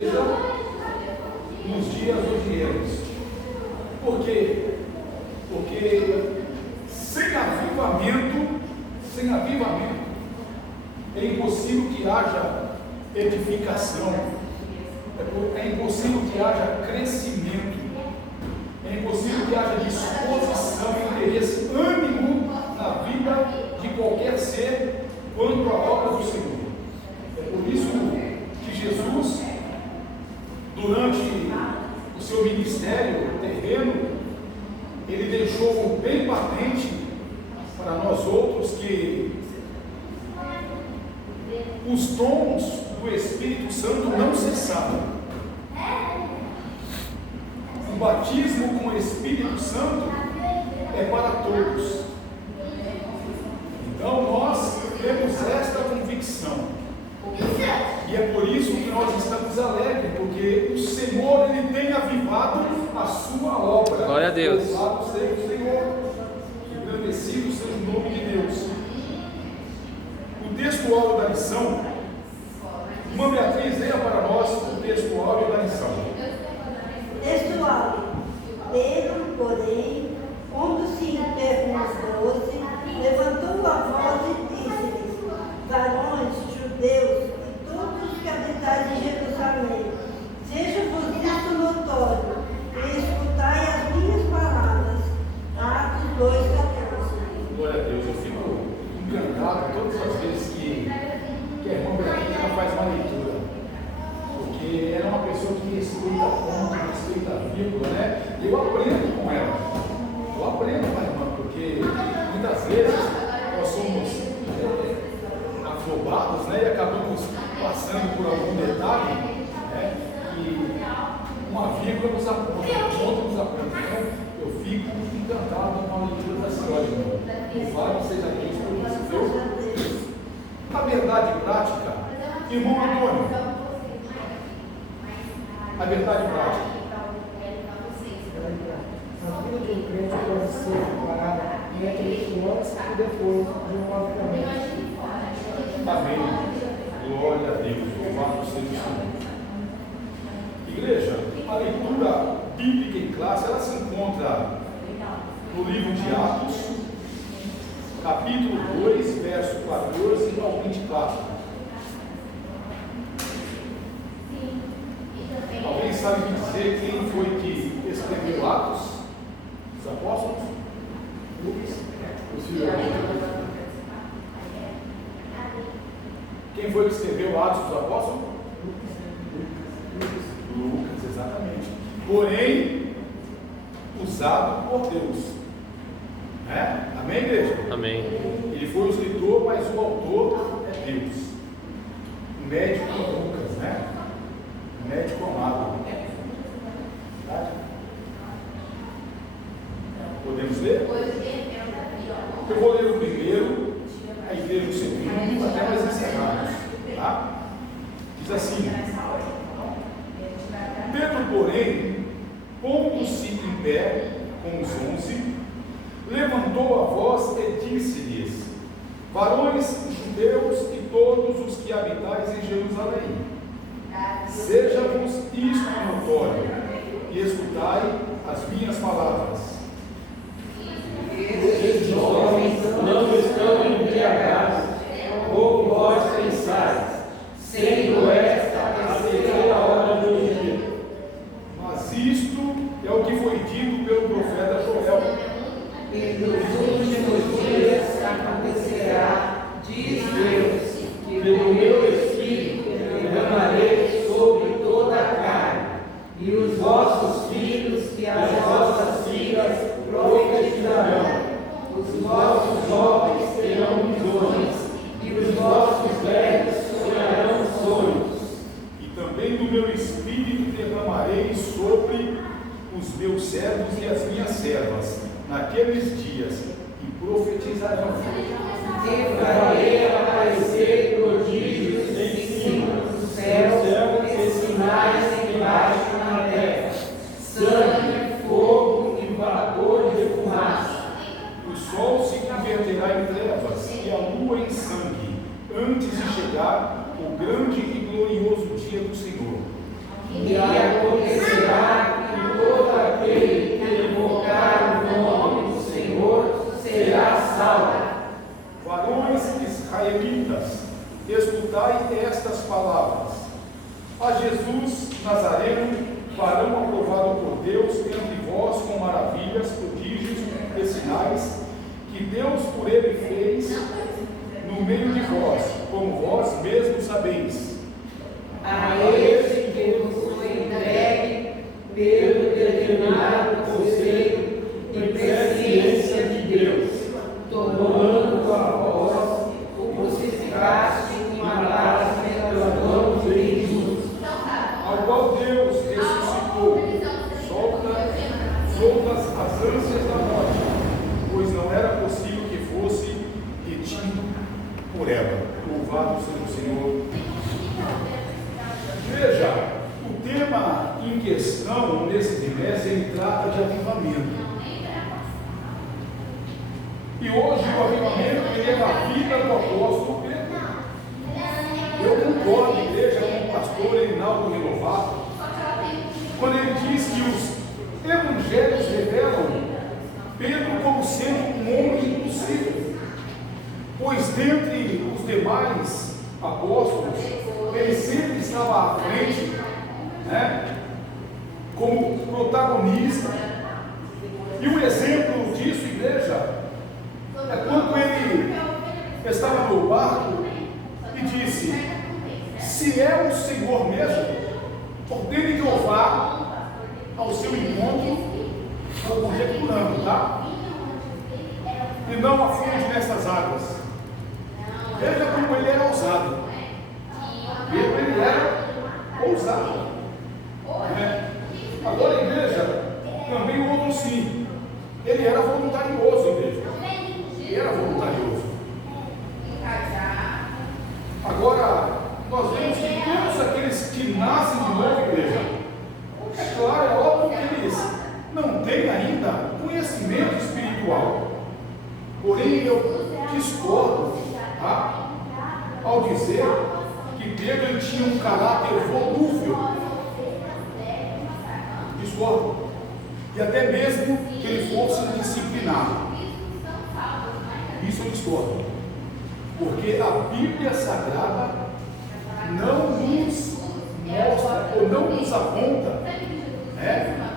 nos dias odieiros. Por quê? Porque sem avivamento, é impossível que haja edificação, é impossível que haja crescimento, é impossível que haja disposição, interesse, ânimo na vida de qualquer ser quanto à obra do Senhor. É por isso que Jesus, durante o seu ministério terreno, ele deixou bem patente para nós outros que os dons do Espírito Santo não cessaram. O batismo com o Espírito Santo é para todos. Então nós temos esta convicção. E é por isso que nós estamos alegres, porque o Senhor, ele tem avivado a sua obra. Glória a Deus. Louvado seja o Senhor, engrandecido seja o nome de Deus. O texto áureo da lição, irmã Beatriz, leia para nós o texto áureo da lição. Texto áureo. Pedro, porém, pondo-se em pé com os 12, levantou a voz e disse-lhes: varões, judeus, e todos os que habitais em Jerusalém, seja-vos isto notório, e escutai as minhas palavras. Atos 2:14. Glória a Deus, eu fico encantado todas as vezes que a irmã Beatriz ela faz uma leitura, porque ela é uma pessoa que respeita ponto, respeita a vírgula, né? Eu aprendo com ela, eu aprendo com a irmã, porque muitas vezes nós somos afobados, né? E acabamos passando por algum detalhe, né? E uma vírgula nos aponta, um ponto nos aponta. Então, eu fico encantado com a leitura da senhora, irmã. Louvado seja Deus por isso, viu? A verdade prática, irmão Antônio, a verdade prática. A vida de um crente pode ser separada entre o antes e depois de um avivamento. Amém. Glória a Deus. Louvado seja o Senhor. Igreja, a leitura bíblica em classe, ela se encontra no livro de Atos, capítulo 2, verso 14 ao 24. Alguém sabe me dizer quem foi que escreveu Atos? Os apóstolos? Os filhos. Quem foi que escreveu Atos dos Apóstolos? Lucas, exatamente. Porém, usado por Deus. Né? Amém, igreja? Amém. Ele foi o escritor, mas o autor é Deus. O médico Lucas, né? O médico amado. Verdade? Podemos ler? Eu vou ler o primeiro, aí vejo o segundo, até mais encerrados. Tá? Diz assim: Pedro, porém, pondo-se em pé com os 11, levantou a voz e disse-lhes: varões judeus e todos os que habitais em Jerusalém, seja-vos isto notório, e escutai as minhas palavras. Estes homens não estão embriagados, como vós pensais, sendo esta a terceira hora do dia. Mas isto é o que foi dito pelo profeta Joel. E nos últimos dias acontecerá, diz Deus, que do meu Espírito derramarei sobre toda a carne, e os vossos filhos e as vossas filhas profetizarão, os vossos jovens terão visões, e os vossos velhos sonharão sonhos. E também do meu Espírito derramarei sobre os meus servos e as minhas servas naqueles dias, e profetizarão. E farei aparecer prodígios em cima do céu e sinais embaixo na terra, sangue, fogo e vapor de fumaça. O sol se converterá em trevas e a lua em sangue, antes de chegar o grande e glorioso dia do Senhor. a Jesus Nazareno, varão aprovado por Deus entre vós com maravilhas, prodígios e sinais, que Deus por ele fez no meio de vós, como vós mesmos sabeis. A esse que nos foi entregue pelo determinado conselho e presciência de Deus, tomando a vós, o crucificaste e mataste pelas mãos de Jesus, Ao qual Deus ressuscitou, soltas as ânsias da morte, pois não era possível que fosse retido por ela. Louvado seja o Senhor. Veja, o tema em questão nesse trimestre, ele trata de avivamento. E hoje o avivamento ele é a vida do apóstolo Pedro. Eu concordo, igreja, com o pastor Reinaldo Renovato, quando ele diz que os evangelhos revelam Pedro como sendo um homem impossível, pois dentre os demais apóstolos, ele sempre estava à frente, né, como protagonista. E um exemplo disso, igreja, é quando ele estava no barco e disse: se é o Senhor mesmo, ordene que eu vá ao seu encontro, estou conjecturando, tá? E não afunde nessas águas. Veja como ele era ousado. Ele era ousado. Né? Agora, igreja, também o outro sim. Ele era voluntarioso, igreja. Ele era voluntarioso. Agora, nós vemos que todos aqueles que nascem de novo, igreja, é claro, é óbvio que eles não têm ainda conhecimento espiritual. Porém, eu discordo, tá? Ao dizer que Pedro ele tinha um caráter volúvel. Discordo. E até mesmo que ele fosse disciplinado. Isso eu discordo. Porque a Bíblia Sagrada não nos mostra ou não nos aponta, né,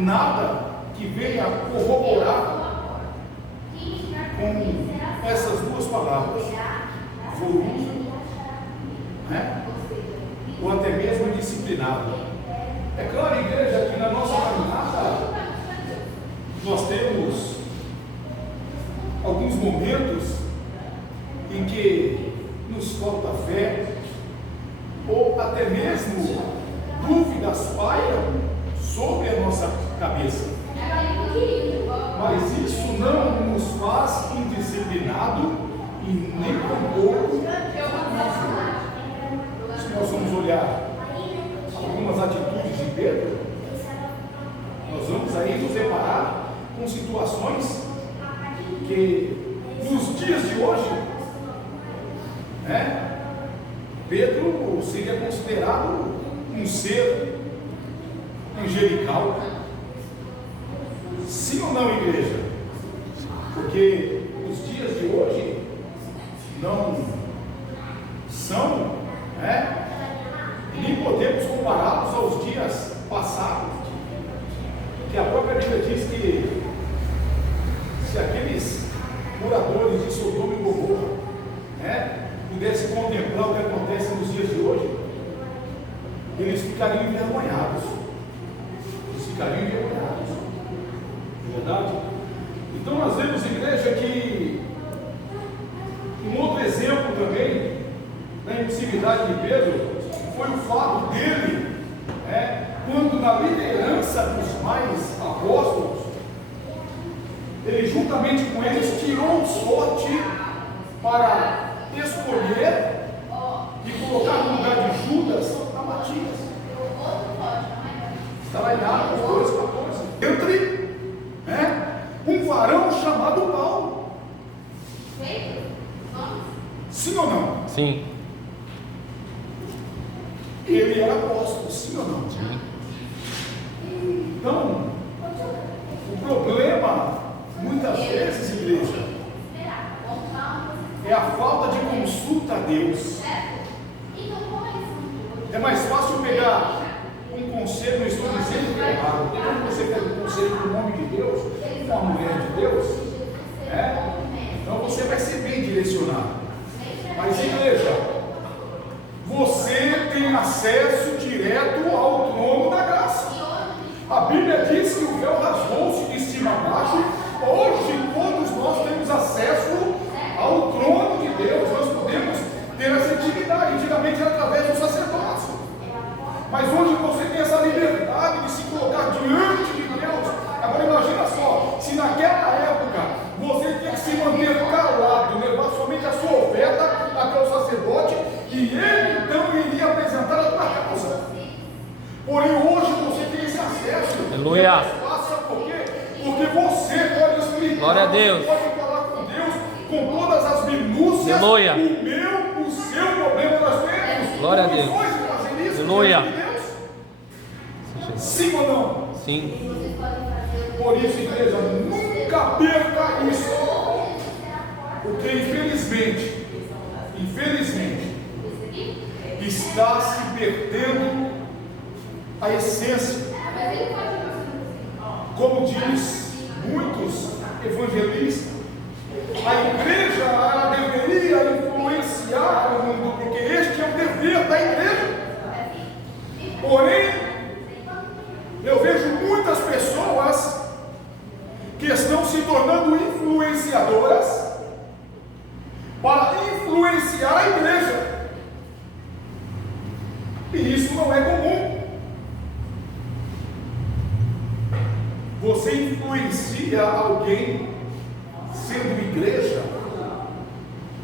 nada que venha corroborar com essas duas palavras, volúvel, né, ou até mesmo disciplinado. É claro, igreja, que na nossa caminhada nós temos alguns momentos em que nos falta fé, ou até mesmo dúvidas pairam sobre a nossa cabeça. Mas isso não nos faz indisciplinado e nem tampouco. Se nós vamos olhar algumas atitudes de Pedro, nós vamos aí nos deparar com situações que nos dias de hoje, né, Pedro seria considerado um ser angelical. Sim ou não, igreja? Porque os dias de hoje não são, né, nem podemos compará-los aos dias passados, que a própria Bíblia diz que se aqueles moradores de Sodoma e Gomorra, né, pudessem contemplar o que acontece nos dias de hoje, eles ficariam envergonhados. Eles ficariam envergonhados. Verdade? Então nós vemos, igreja, que um outro exemplo também da impulsividade de Pedro foi o fato dele, né, quando na liderança dos mais apóstolos, ele juntamente com eles tirou um sorte para escolher e colocar no lugar de Judas a Matias. Está lá em Atos 2,14. Entre, né, um varão chamado Paulo. Sim ou não? Sim. Ele era apóstolo, sim ou não? Sim. Então, o problema, muitas vezes, igreja, é a falta de consulta a Deus. É mais mais fácil pegar um conselho, não estou dizendo que é errado, porque quando você pega um conselho no nome de Deus, da mulher de Deus, então você vai ser bem direcionado. Mas igreja, você tem acesso direto ao trono da graça. A Bíblia diz que o véu rasgou-se de cima a baixo. Hoje todos nós temos acesso ao trono de Deus. Nós podemos ter essa intimidade. Antigamente era através do sacerdócio, mas hoje você tem essa liberdade de se colocar diante de Deus. Agora imagina só, se naquela época você tinha que se manter calado, levar somente a sua oferta até o sacerdote, e ele então iria apresentar a tua causa. Porém hoje você tem esse acesso. Aleluia. Faça por quê? Porque você pode explicar, glória a Deus, pode falar com Deus com todas as minúcias. Aleluia. O seu problema nós temos. Glória a Deus. Fazer isso, Aleluia. Sim ou não? Sim. Por isso, igreja, nunca perca isso. Porque infelizmente, está se perdendo a essência. Como diz muitos evangelistas, a igreja ela deveria influenciar o mundo, porque este é o dever da igreja. Porém, eu vejo muitas pessoas que estão se tornando influenciadoras para influenciar a igreja, e isso não é comum. Você influencia alguém sendo igreja,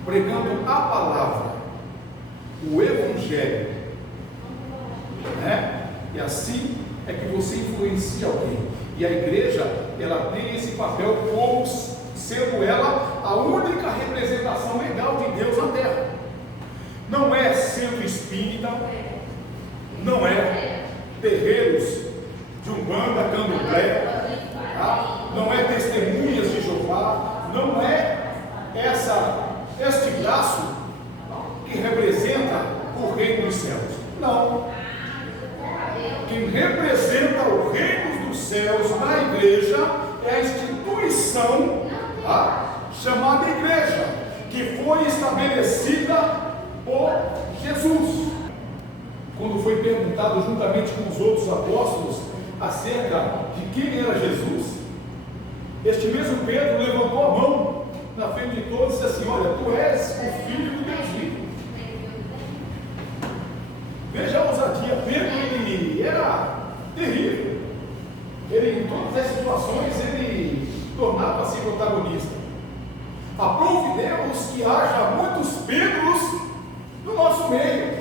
pregando a palavra, o evangelho, né? E assim é que você influencia alguém. E a igreja, ela tem esse papel como sendo ela a única representação legal de Deus na terra. Não é centro espírita, não é terreiros de Umbanda, Candomblé, tá? Não é testemunhas de Jeová, não é este braço que representa o reino dos céus. Não. Quem representa o reino dos céus na igreja é a instituição, tá, chamada igreja, que foi estabelecida por Jesus. Quando foi perguntado juntamente com os outros apóstolos acerca de quem era Jesus, este mesmo Pedro levantou a mão na frente de todos e disse assim: olha, tu és o filho do Deus vivo. Veja a ousadia. Pedro, ele era terrível. Ele, em todas as situações, ele tornava-se protagonista. Aprove Deus que haja muitos Pedros no nosso meio,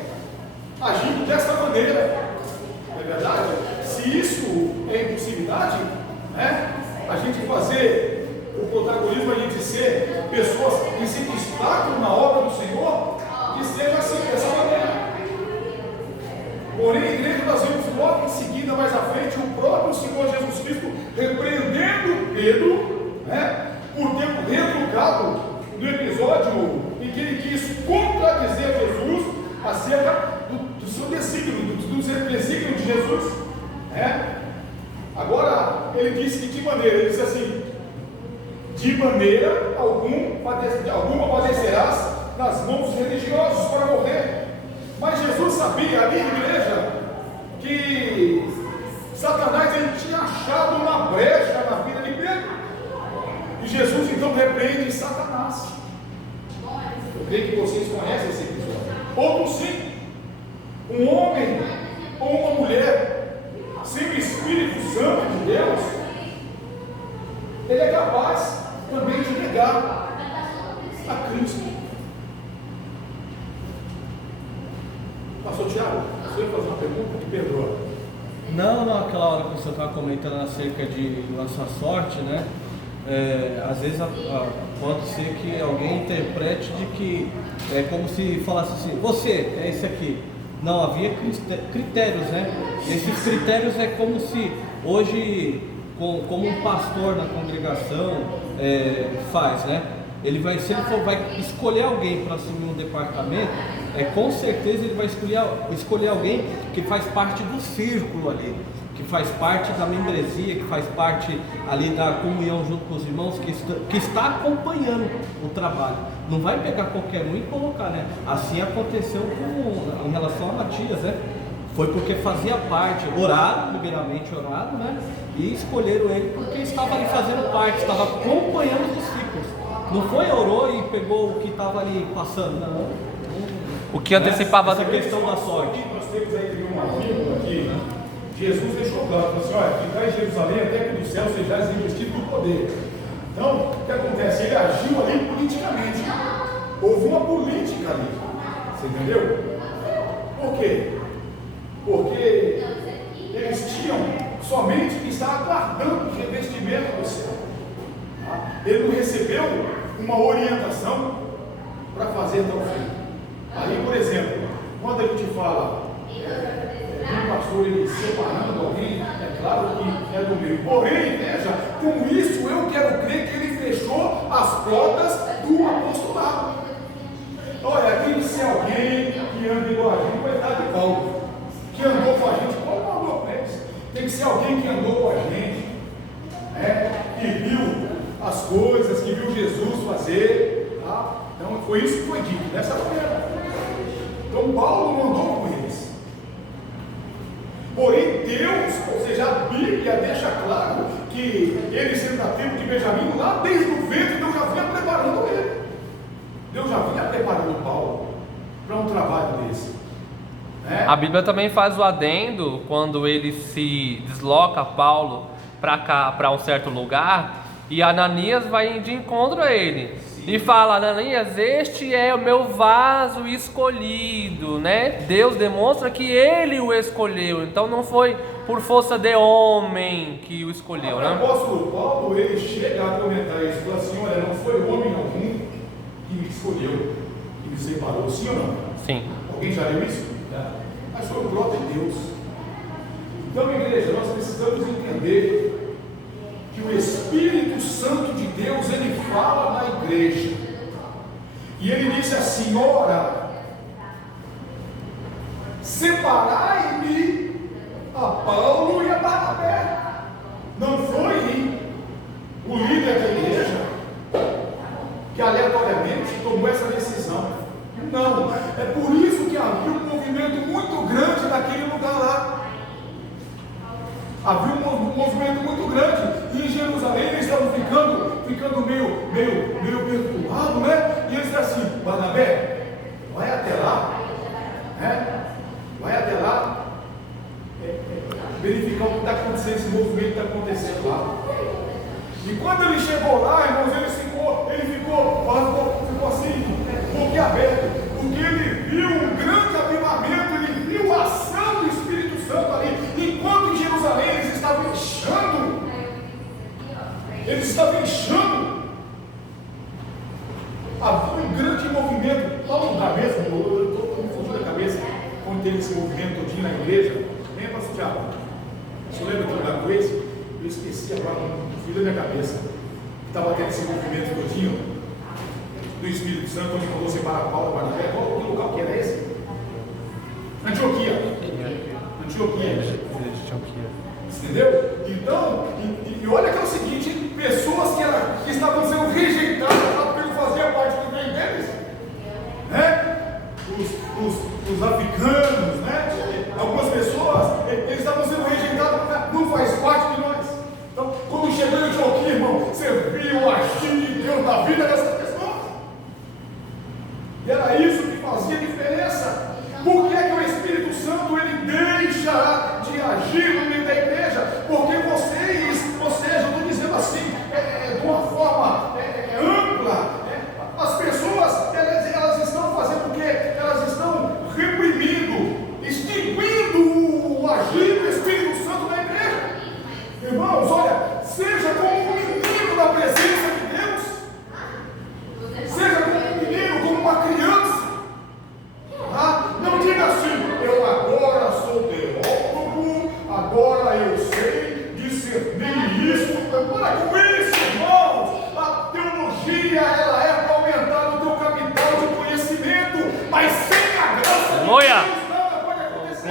agindo desta maneira. Não é verdade? Se isso é impossibilidade, né? A gente fazer o protagonismo, a gente ser pessoas que se destacam na obra do Senhor, que seja assim, dessa maneira. Porém, a igreja nós vemos logo em seguida, mais à frente, o próprio Senhor Jesus Cristo repreendendo Pedro, né, por ter retrucado no episódio em que ele quis contradizer Jesus acerca do seu desígnio, dos desígnios de Jesus, né? Agora, ele disse que de maneira, ele disse assim: de maneira alguma padecerás nas mãos dos religiosos para morrer. Mas Jesus sabia ali, igreja, que Satanás ele tinha achado uma brecha na vida de Pedro. E Jesus então repreende Satanás. Eu creio que vocês conhecem esse episódio. Outro sim, um homem ou uma mulher sem o Espírito Santo de Deus, ele é capaz também de negar a Cristo. Pastor Tiago, você ia fazer uma pergunta? Me perdoa. Não, aquela hora que você estava comentando acerca de lançar sorte, né? Às vezes pode ser que alguém interprete de que é como se falasse assim: você é esse aqui. Não, havia critérios, né? E esses critérios é como se hoje, como um pastor na congregação faz, né? Se ele vai escolher alguém para assumir um departamento, com certeza ele vai escolher alguém que faz parte do círculo ali, que faz parte da membresia, que faz parte ali da comunhão junto com os irmãos, que está acompanhando o trabalho. Não vai pegar qualquer um e colocar, né? Assim aconteceu em relação a Matias, né? Foi porque fazia parte, primeiramente oraram, né? E escolheram ele porque estava ali fazendo parte, estava acompanhando os ciclos. Não foi, orou e pegou o que estava ali passando, não. O que antecipava essa questão da sorte. Nós temos aí uma vírgula aqui, né? Jesus deixou claro, falou assim: olha, ficar em Jerusalém até que do céu sejais investido do poder. Então, o que acontece? Ele agiu ali politicamente. Houve uma política ali. Você entendeu? Por quê? Porque eles tinham somente que estar aguardando o revestimento do céu. Ele não recebeu uma orientação para fazer tal fim. Aí, por exemplo, quando a gente fala um pastor ele separando alguém, é claro que é do meio. Porém, veja, com isso eu quero crer que ele fechou as portas do apostolado. Olha, tem que ser alguém que anda igual a gente, coitado de Paulo, que andou com a gente, Paulo andou com eles. Tem que ser alguém que andou com a gente, que viu as coisas, que viu Jesus fazer. Tá? Então foi isso que foi dito, dessa maneira. Então Paulo não andou com eles. Porém Deus, ou seja, a Bíblia deixa claro que ele sendo da tribo de Benjamim, lá desde o ventre Deus já vinha preparando ele. Deus já vinha preparando Paulo para um trabalho desse. A Bíblia também faz o adendo quando ele se desloca, Paulo, para cá, para um certo lugar, e Ananias vai de encontro a ele. E fala: Ananias, este é o meu vaso escolhido, né? Deus demonstra que ele o escolheu, então não foi por força de homem que o escolheu, né? O apóstolo Paulo, ele chega a comentar isso, fala assim: olha, não foi homem algum que me escolheu, que me separou, sim ou não? Sim. Alguém já leu isso? Mas foi o próprio Deus. Então, igreja, nós precisamos entender que o Espírito Santo de Deus, ele fala na igreja, e ele disse assim: ora, separai-me a Paulo e a Barnabé. Não foi o líder da igreja que aleatoriamente tomou essa decisão. Não, é por isso que havia um movimento muito grande naquele lugar lá. Havia um movimento muito grande, e em Jerusalém eles estavam ficando meio perturbados, né? E eles disseram assim: Barnabé, vai até lá, vai até lá, verificar o que está acontecendo, esse movimento que está acontecendo lá. E quando ele chegou lá, irmãos, ele ficou assim, boquiaberto, porque ele viu um grande avivamento, ele viu a ação do Espírito Santo ali. Enquanto em Jerusalém eles estavam inchando, havia um grande movimento. Lá no lugar mesmo, eu estou me fugindo da cabeça, quando teve esse movimento todinho na igreja. Lembra, pastor Thiago? Você lembra de um lugar com esse? Eu esqueci agora, fugiu da minha cabeça. Estava tendo esse movimento todinho do Espírito Santo, onde falou separar Paulo e Barnabé. Qual o local que era esse? Antioquia. Entendeu? Então, e olha que é o seguinte: pessoas que estavam sendo rejeitadas porque não fazia parte do meio deles, né? Os africanos, né? Algumas pessoas, eles estavam sendo rejeitados porque não faz parte de nós. Então, quando chegou em Antioquia, irmão, você viu o agir de Deus na vida dessas pessoas. E era isso que fazia diferença. Por que o Espírito Santo ele deixa de agir no meio da igreja? Porque vocês, ou seja, eu estou dizendo assim, de uma forma ampla, as pessoas elas estão fazendo o quê? Elas estão reprimindo, extinguindo o agir do Espírito Santo na igreja. Irmãos, olha, seja como um menino na presença de Deus, seja como um menino, como uma criança. Não diga assim: eu agora sou teólogo, agora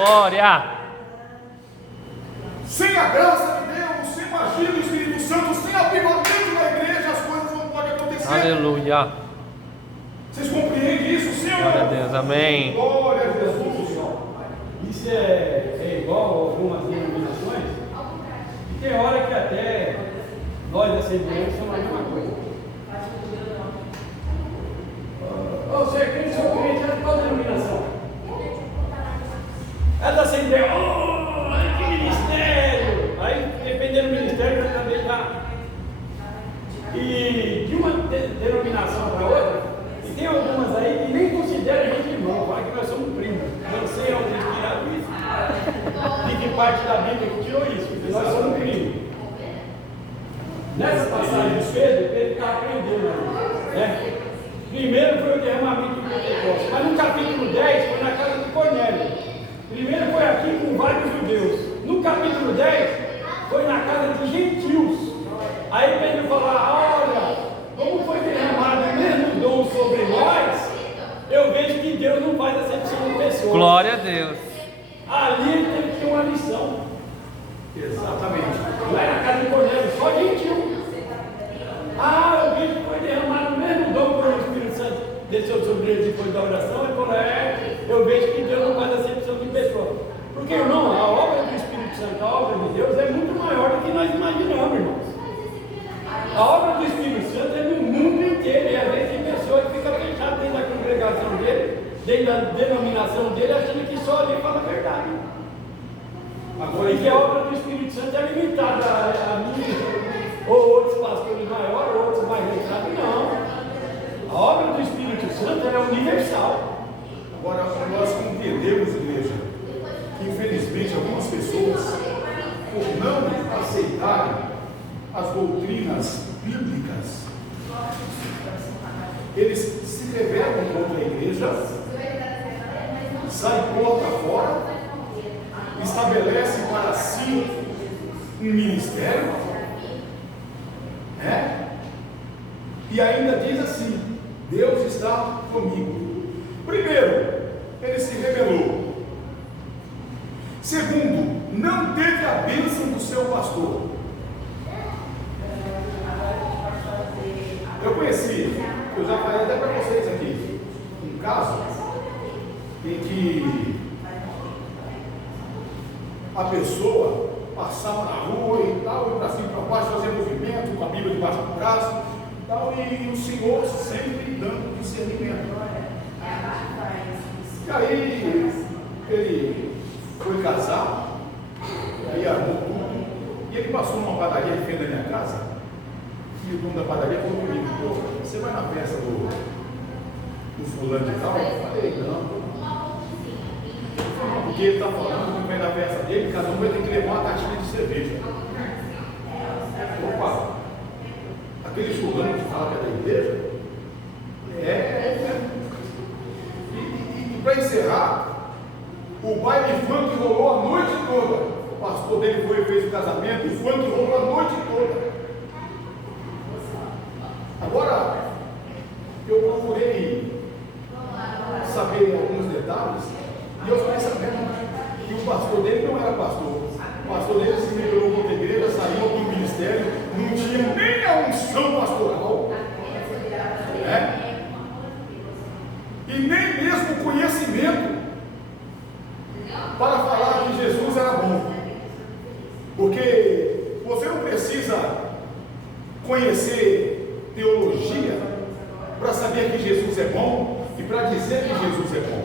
Glória. Sem a graça de Deus, sem a magia do Espírito Santo, sem avivamento na igreja, as coisas não podem acontecer. Aleluia. Vocês compreendem isso, Senhor? Glória a Deus, amém. Glória a Jesus. Isso é igual a algumas denominações, e tem hora que até nós da Assembleia somos a mesma coisa. Você é crente, seu crente, é de qual denominação? É da Assembleia. Oh, que ministério! Aí, dependendo do ministério, você também dá. E de uma denominação para outra, e tem algumas aí que nem consideram a gente irmão, fala que nós somos primos. Não sei onde eles tiraram isso. De que parte da Bíblia que tirou isso? Porque nós somos primos. Nessa passagem de Pedro, ele está aprendendo ali, né? Primeiro foi o derramamento do Pentecostes, mas no capítulo 10 foi na casa de Cornélio. Primeiro foi aqui com vários judeus. No capítulo 10 foi na casa de gentios. Aí Pedro falou: olha, como foi derramado o mesmo dom sobre nós, eu vejo que Deus não faz acepção de pessoas. Glória a Deus. Ali ele teve que ter uma lição. Exatamente. Lá na casa de Cornélio, só gentil. Eu vejo que foi derramado o mesmo dom quando o Espírito Santo desceu sobre eles depois da oração. Ele falou: eu vejo que Deus não faz acepção de pessoas. Porque, irmão, a obra do Espírito Santo, a obra de Deus é muito maior do que nós imaginamos, irmãos. A obra do Espírito Santo é no mundo inteiro, e às vezes tem pessoas que ficam fechadas dentro da congregação dele, dentro da denominação dele, achando que só ali fala a verdade. Agora, e que a obra do Espírito Santo é limitada a mim, ou outros pastores maiores, ou outros mais letrados. Não. A obra do Espírito Santo é universal. Agora, nós compreendemos, igreja, que infelizmente algumas pessoas, por não aceitarem as doutrinas bíblicas, eles se rebelam contra a igreja, saem porta fora, estabelecem para si um ministério, né? E ainda diz assim: Deus está comigo. Primeiro, ele se rebelou. Segundo, não teve a bênção do seu pastor. Eu conheci, eu já falei até para vocês aqui, um caso em que a pessoa passava na rua e tal, e para cima e para baixo, fazia movimento com a Bíblia debaixo do braço e tal, e o Senhor sempre dando discernimento. E aí ele foi casar, e aí armou tudo, e ele passou numa padaria em frente da minha casa, e o dono da padaria falou comigo: pô, você vai na festa do fulano e tal? Eu falei: não. Porque ele está falando que vai na festa dele, cada um vai ter que levar uma caixinha de cerveja. Opa! Aquele fulano que fala que é da igreja? E para encerrar, o baile funk rolou a noite toda. O pastor dele foi e fez o casamento, e o funk rolou a noite toda. Agora, eu procurei saber alguns detalhes, e eu fiquei sabendo que o pastor dele não era pastor. O pastor dele se rebelou contra a igreja, saiu do ministério, não tinha nem a unção pastoral, e nem mesmo o conhecimento para falar que Jesus era bom. Porque você não precisa conhecer teologia para saber que Jesus é bom e para dizer que Jesus é bom.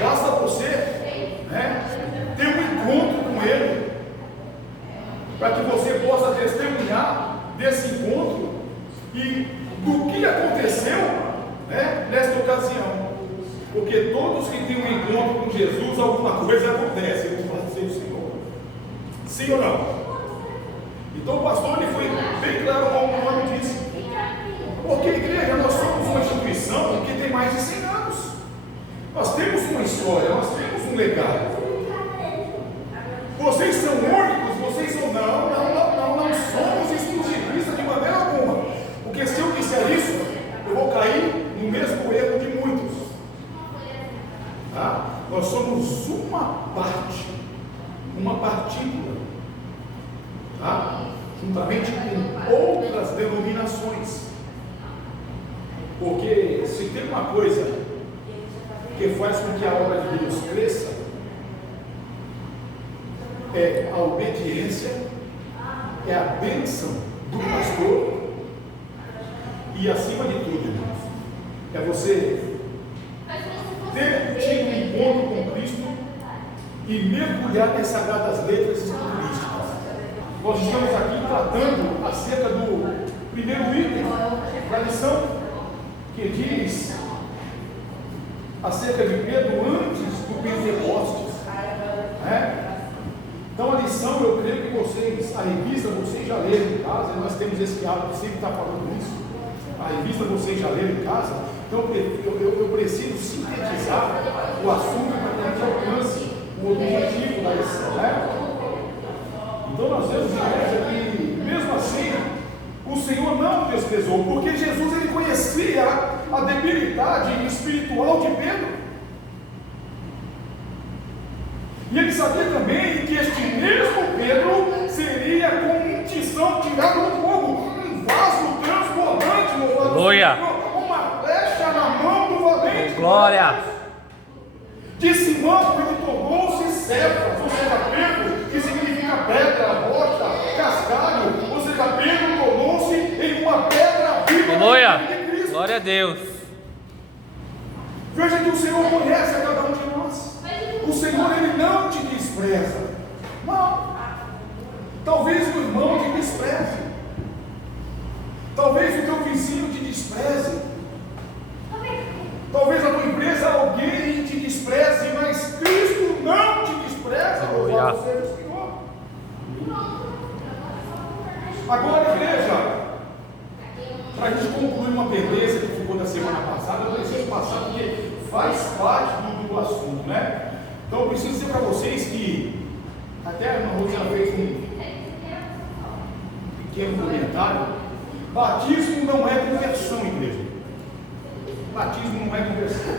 Basta você ter um encontro com Ele, para que você possa testemunhar desse encontro e do que aconteceu nesta ocasião. Porque todos que têm um encontro com Jesus, alguma coisa acontece. Eu vou dizer o Senhor. Sim ou não? Então o pastor ele foi bem claro como o nome disse. Porque, igreja, nós somos uma instituição que tem mais de 100 anos. Nós temos uma história, nós temos um legado. Vocês são únicos, vocês são. Não somos exclusivistas de maneira alguma. Porque se eu disser isso, eu vou cair no mesmo erro de muitos. Tá? Nós somos uma uma partícula, tá? Juntamente com outras denominações. Porque se tem uma coisa que faz com que a obra de Deus cresça, é a obediência, é a bênção do pastor e, acima de tudo, irmãos, é você ter tido um encontro com Cristo e mergulhar nas sagradas letras escriturísticas. Nós estamos aqui tratando acerca do primeiro item da lição, que diz acerca de Pedro antes do Pentecostes, né? Então a lição, eu creio que vocês, a revista vocês já leram em casa, nós temos esse hábito que sempre está falando isso, a revista vocês já leram em casa, então eu preciso sintetizar o assunto para que a gente alcance o objetivo da lição, né? Então nós vemos em igreja que, mesmo assim, o Senhor não desprezou, porque Jesus ele conhecia a debilidade espiritual de Pedro. E ele sabia também que este mesmo Pedro seria com um tição tirado do fogo, um vaso transbordante, Glória. uma flecha na mão do valente. Glória. De Simão ele tornou-se Cefas, ou seja, Pedro, que significa pedra, rocha, cascalho, ou seja, Pedro tornou-se em uma pedra viva de Cristo. Glória a Deus. Veja que o Senhor conhece a cada um de nós. O Senhor ele não te despreza. Não. Talvez o irmão te despreze. Talvez o teu vizinho te despreze. Talvez a tua empresa alguém te despreze, mas Cristo não te despreza. Louvado seja o Senhor. Agora, igreja, para a gente concluir uma pendência que ficou da semana passada, eu preciso passar porque faz parte do assunto, né? Então eu preciso dizer para vocês que até a irmã Rosana fez um pequeno comentário. Batismo não é conversão, igreja. Batismo não é conversão.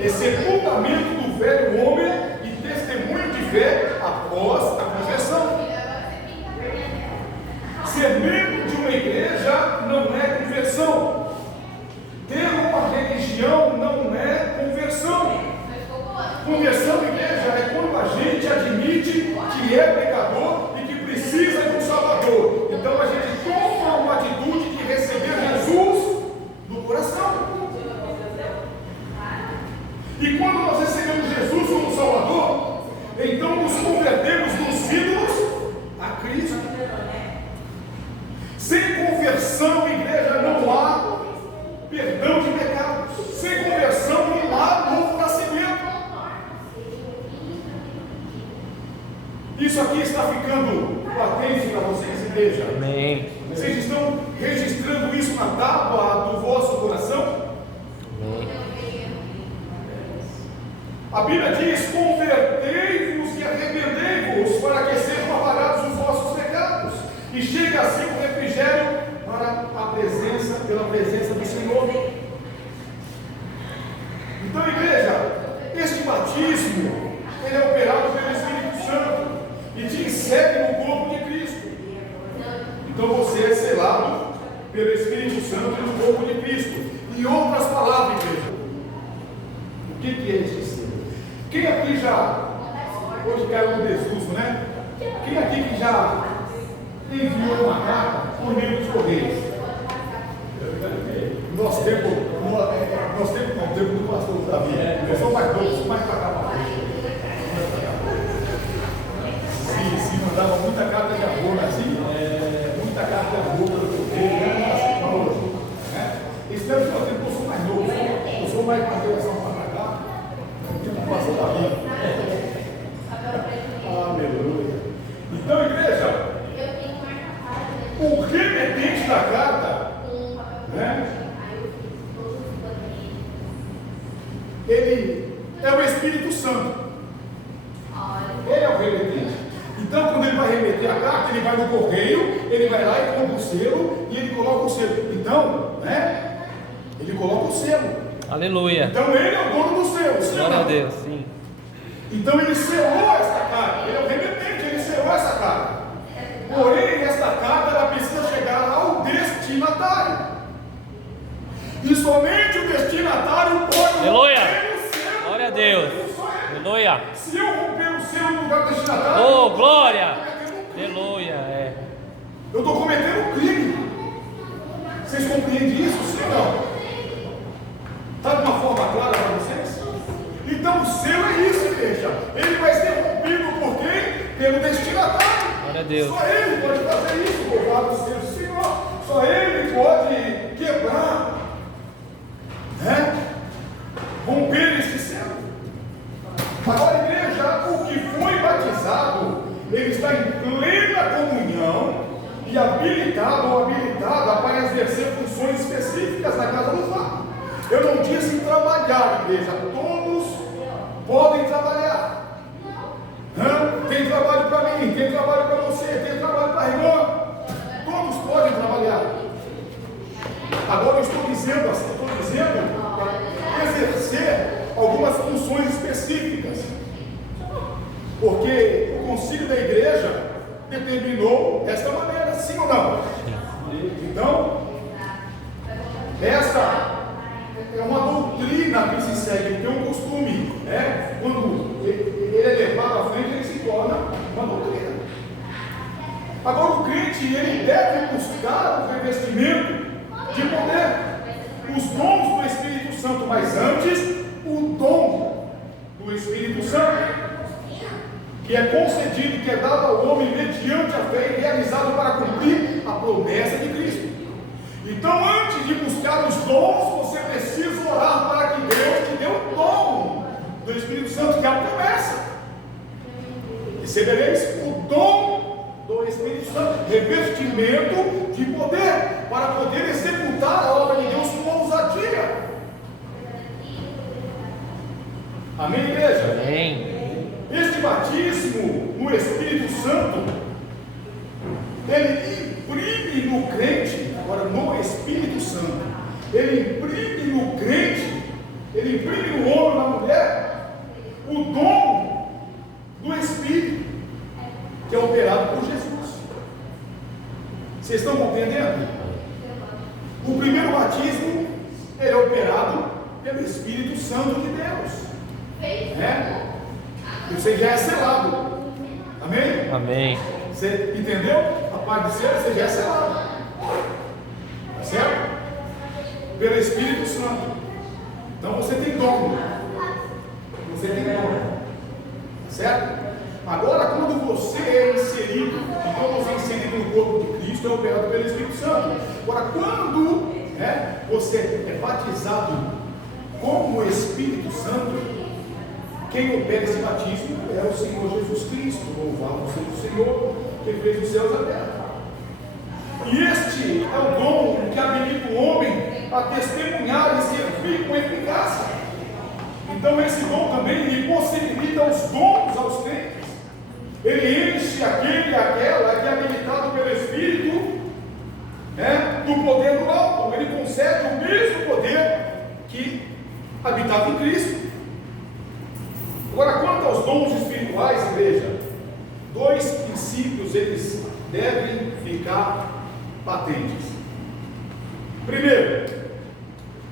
É sepultamento do velho homem e testemunho de fé após a conversão. Ser membro de uma igreja não é conversão. Ter uma religião não é conversão. Conversão, igreja, é quando a gente admite que é pecador e que precisa de um Salvador. Então a gente toma uma atitude de receber Jesus no coração. E quando nós recebemos Jesus como Salvador, então nos convertemos dos ídolos a Cristo. Sem conversão, igreja, não há perdão de pecados. Sem conversão, não há novo nascimento. Isso aqui está ficando patente para vocês, igreja? Amém. Vocês estão registrando isso na tábua do vosso coração? Amém. A Bíblia diz: convertei-vos e arrependei-vos para que sejam apagados os vossos pecados e chegue assim o refrigério para pela presença do Senhor. Então, igreja, este batismo ele é operado pelo Espírito Santo e te insere no corpo de Cristo. Então você é selado pelo Espírito Santo e no corpo de Cristo. Em outras palavras, igreja, o que é este selo? Quem aqui já, hoje caiu no desuso, né? Quem aqui que já enviou uma carta por meio dos correios? Nosso tempo não, tempo do pastor Davi. Eu sou mais novo, mais para cá para frente. Se mandava muita carta de amor assim, muita carta de amor pelo correio, né? Esse tempo eu sou mais novo, eu sou mais para a geração para cá, o tempo do pastor Davi. Aleluia. Então, igreja, o remetente da carta, né? Ele é o Espírito Santo. Ele é o remetente. Então, quando ele vai remeter a carta, ele vai no correio, ele vai lá e compra o selo e ele coloca o selo. Então, né? Ele coloca o selo. Aleluia. Então, ele é o dono do selo. Glória a Deus, sim. Então, ele selou esta carta. Ele é o remetente. Aleluia! Se eu romper o selo no lugar destinatário, Oh, glória! eu tô cometendo um crime. Aleluia! Eu estou cometendo um crime. Vocês compreendem isso, sim ou não? Está de uma forma clara para vocês? Então o selo é isso, igreja. Ele vai ser rompido por quem? Pelo destinatário. Glória a Deus. Só ele pode fazer isso, louvado seja o Senhor. Só ele pode quebrar, né? Romper esse selo. Agora, igreja, o que foi batizado, ele está em plena comunhão e habilitado ou habilitada para exercer funções específicas na casa do Pai. Eu não disse trabalhar, igreja. Todos podem trabalhar. Tem trabalho para mim, tem trabalho para você, tem trabalho para a irmã. Todos podem trabalhar. Agora eu estou dizendo exercer algumas funções específicas. Porque o concílio da igreja determinou desta maneira, sim ou não? Então, essa é uma doutrina que se segue, tem um costume, né? Quando ele é levado à frente, ele se torna uma doutrina. Agora o crente, ele deve buscar o revestimento de poder, os dons do Espírito Santo, mas antes, o dom do Espírito Santo, que é concedido, que é dado ao homem mediante a fé e realizado para cumprir a promessa de Cristo. Então, antes de buscar os dons, você precisa orar para que Deus te dê o dom do Espírito Santo, que é a promessa. Recebereis o dom do Espírito Santo, revestimento de poder, para poder executar a obra de Deus com ousadia. Amém, igreja? Amém. Este batismo no Espírito Santo, ele imprime no crente, agora no Espírito Santo, ele imprime no crente, ele imprime no homem, na mulher, o dom do Espírito, que é operado por Jesus. Vocês estão compreendendo? O primeiro batismo, ele é operado pelo Espírito Santo de Deus. Né? E você já é selado. Amém? Amém. Você entendeu? A parte de ser, você já é selado. Tá certo? Pelo Espírito Santo. Então você tem dom. Você tem dom. Tá certo? Agora, quando você é inserido, então você é inserido no corpo de Cristo, é operado pelo Espírito Santo. Agora, quando você é batizado com o Espírito Santo, quem opera esse batismo é o Senhor Jesus Cristo. Louvado seja o Senhor, que fez os céus e a terra. E este é o dom que habilita o homem a testemunhar e servir com eficácia. Então esse dom também lhe possibilita os dons aos crentes. Ele enche aquele e aquela que é habilitado pelo Espírito, do poder do alto. Ele concede o mesmo poder que habitava em Cristo. Agora, quanto aos dons espirituais, igreja, dois princípios eles devem ficar patentes. Primeiro,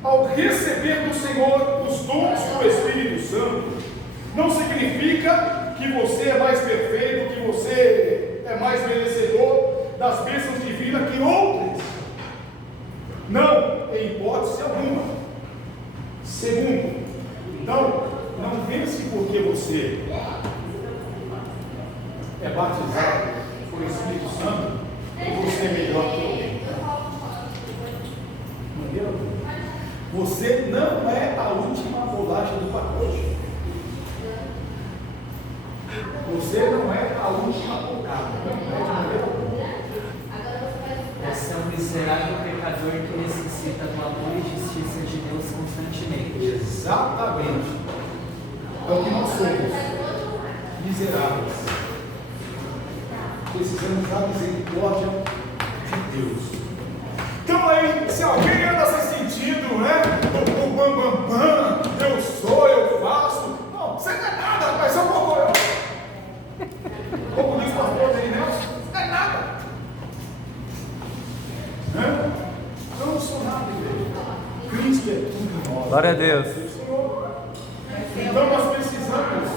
ao receber do Senhor os dons do Espírito Santo, não significa que você é mais perfeito, que você é mais merecedor das bênçãos divinas que outros. Não, em hipótese alguma. Segundo, não pense porque você é batizado por Espírito Santo que você é melhor que alguém. Entendeu? Você não é a última bolacha do pacote. Você não é a última cocada. Não é de maneira alguma. Esse é um miserável pecador que necessita do amor e justiça de Deus constantemente. Exatamente. É o que nós somos, miseráveis. Precisamos da misericórdia de Deus. Então aí, se alguém anda se sentindo, o bam, bam, bam, eu sou, eu faço. Não, você não é nada, rapaz, só como eu. Como diz o pastor aí, Nelson, não é nada. Eu não sou nada, igreja. Cristo é tudo em nós. Glória a Deus. Então nós precisamos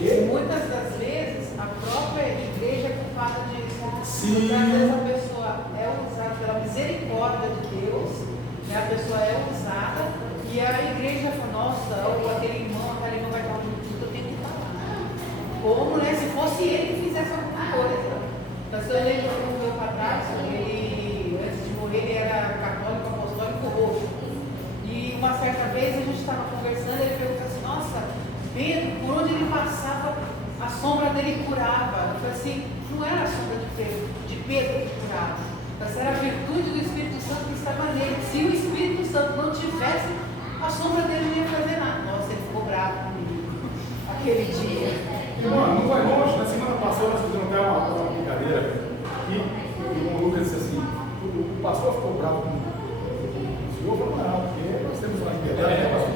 quê? Muitas das vezes, a própria igreja é culpada disso. Sim. Porque às vezes a pessoa é usada pela misericórdia de Deus, né? A pessoa é usada, e a igreja fala, nossa, ou aquele irmão vai dar um tudo, eu tenho que falar. Como, né, se fosse ele que fizesse alguma coisa. Mas eu lembro que o meu padrasto, ele, antes de morrer, ele era católico, apostólico, roxo. E uma certa vez a gente estava conversando, ele perguntou assim, nossa, Pedro, por onde ele passava, a sombra dele curava. Eu falei assim, não era a sombra de Pedro que curava, mas era a virtude do Espírito Santo que estava nele. Se o Espírito Santo não tivesse, a sombra dele não ia fazer nada. Nossa, ele ficou bravo comigo aquele dia. Irmão, não vai longe. Na semana passada nós fizemos até uma brincadeira e o irmão Lucas disse assim, o pastor ficou bravo comigo. O senhor falou, não, porque nós temos uma liberdade, né, pastor?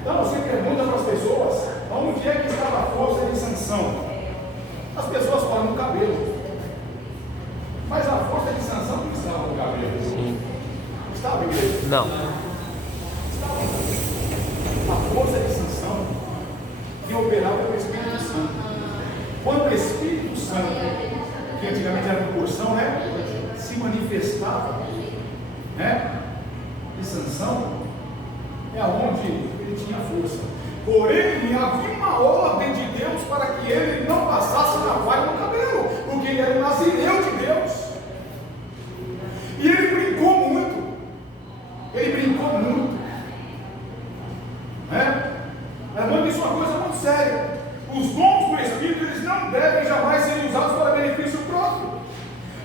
Então você pergunta para as pessoas onde é que estava a força de Sansão. As pessoas falam no cabelo. Mas a força de Sansão não estava no cabelo. Sim. Estava, igreja? Não. Estava. A força de Sansão que operava pelo Espírito Santo. Quando o Espírito Santo, que antigamente era uma porção, né, se manifestava, né, de Sansão, é aonde ele tinha força. Porém, havia uma ordem de Deus para que ele não passasse navalha no cabelo, porque ele era um nazireu de Deus. E ele brincou muito. Né? Lembrando isso é uma coisa muito séria. Os dons do Espírito, eles não devem jamais ser usados para benefício próprio.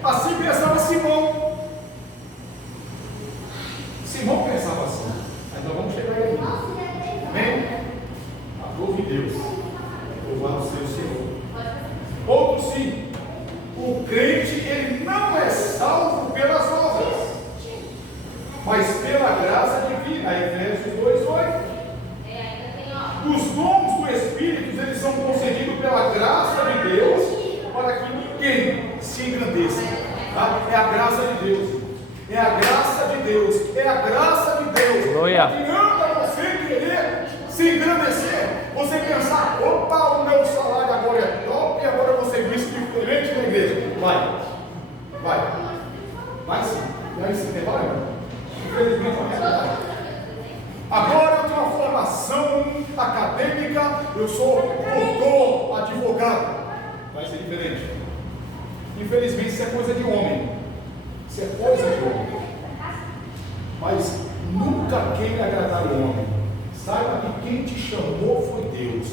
Assim pensava Simão. Simão pensava assim. Então vamos chegar aí. Amém? Aprove Deus. Louvado seja o Senhor. Outro sim. O crente, ele não é salvo pelas obras, mas pela graça divina. Efésios 2:8. Os dons do Espírito, eles são concedidos pela graça de Deus, para que ninguém se engrandeça. Tá? É a graça de Deus. É a graça de Deus. É a graça de Deus. Glória. Não adianta você querer se engrandecer. Você pensar, opa, o meu salário agora é top, e agora você disse diferente na igreja. Vai sim. E aí você vai. Infelizmente é uma realidade. Agora eu tenho uma formação acadêmica, eu sou doutor, advogado. Vai ser diferente. Infelizmente isso é coisa de homem. Isso é coisa de homem. Mas nunca queira agradar o homem. Saiba que quem te chamou foi Deus.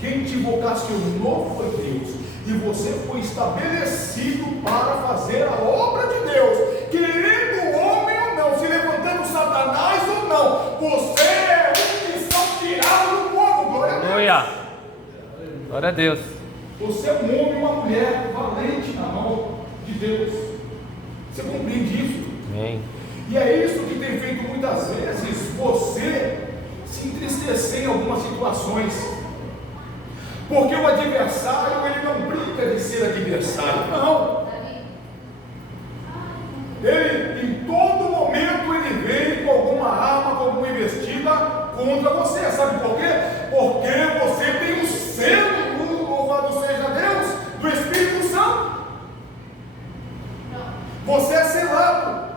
Quem te vocacionou foi Deus. E você foi estabelecido para fazer a obra de Deus. Querendo o homem ou não, se levantando Satanás ou não, você é uma missão tirada do povo. Glória a Deus. Aleluia. Glória a Deus. Você é um homem e uma mulher valente na mão de Deus. Você compreende isso? Amém. E é isso que tem feito muitas vezes você se entristecer em algumas situações. Porque o adversário, ele não brinca de ser adversário, não. Ele, em todo momento, ele vem com alguma arma, com alguma investida contra você. Sabe por quê? Porque você tem o selo, louvado seja Deus, do Espírito Santo. Você é selado.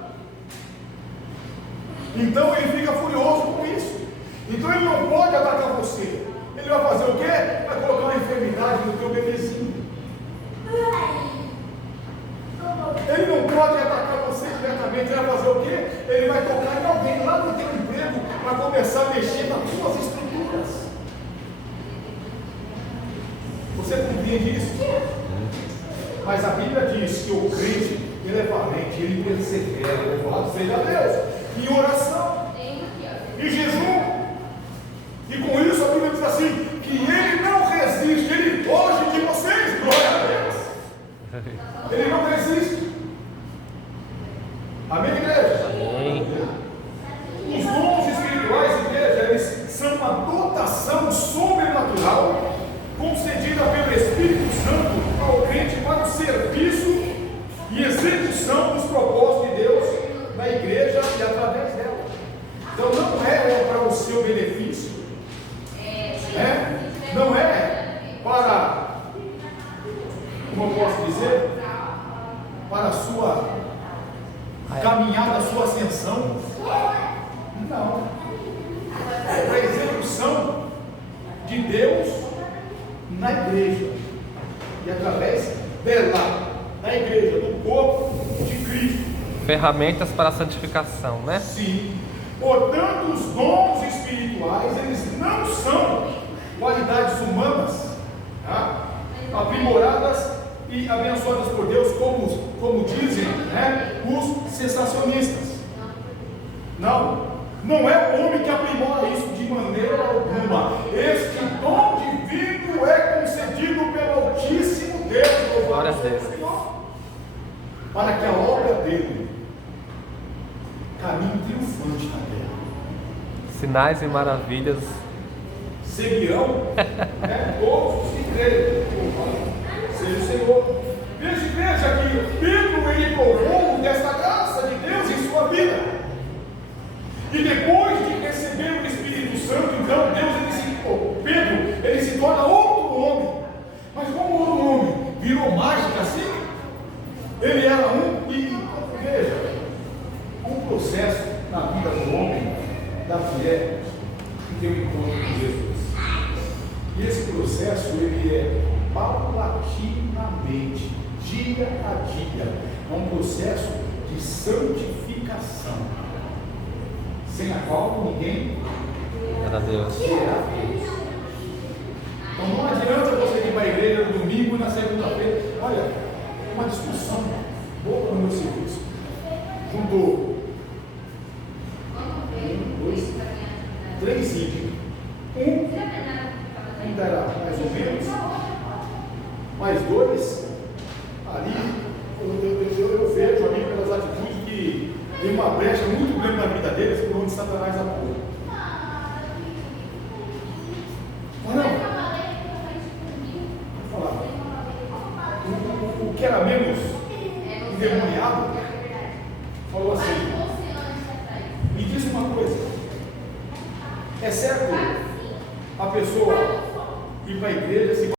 Então ele fica furioso com isso. Então ele não pode atacar você. Ele vai fazer o quê? Vai colocar uma enfermidade no teu bebezinho. Ele não pode atacar você diretamente. Ele vai fazer o quê? Ele vai tocar em alguém lá no teu emprego para começar a mexer nas suas estruturas. Você compreende isso? Mas a Bíblia diz que o crente, ele é valente, ele persevera, louvado seja Deus, em oração, em jejum. E com isso a Bíblia diz assim, que ele não resiste, ele foge de vocês, glória a Deus. Ele não resiste. Amém, igreja? Amém. Os dons espirituais, igreja, eles são uma dotação sobrenatural concedida pelo Espírito Santo ao crente para o serviço e execução dos propósitos de Deus na igreja e através dela. Então não é para o seu benefício, não é como eu posso dizer, para a sua caminhada, a sua ascensão. Não. É para a execução de Deus na igreja. E através dela, na igreja, do corpo de Cristo. Ferramentas para a santificação, né? Sim. Portanto, os dons espirituais, eles não são qualidades humanas, tá? Aprimoradas e abençoadas por Deus, como dizem, né, os sensacionistas. Não, não é o homem que aprimora isso de maneira alguma. Este dom divino é concedido pelo Altíssimo Deus, Glória a Deus, para que a obra dele caminhe triunfante na terra. sinais e maravilhas. Seguirão, né, todos os que creem. Seja o Senhor. Veja que Pedro, ele provou desta graça de Deus em sua vida. E depois de receber o Espírito Santo, então Pedro, ele se torna outro homem. Mas como outro homem? Virou mágica assim? Ele era veja, um processo na vida do homem, da mulher, que tem um encontro com Jesus. E esse processo, ele é paulatinamente, dia a dia. É um processo de santificação, sem a qual ninguém Glória a Deus. será feliz. Então não adianta você ir para a igreja no domingo e na segunda-feira. Olha, uma discussão boa no meu serviço. Juntou 1, 2, 3 índios. Um era mais ou menos, mais 2 ali. Eu vejo ali pelas atitudes que tem uma brecha muito grande na vida deles por onde Satanás atua. Mas não, vou falar. O que era menos endemoniado falou assim: me diz uma coisa, é certo a pessoa ir para a igreja se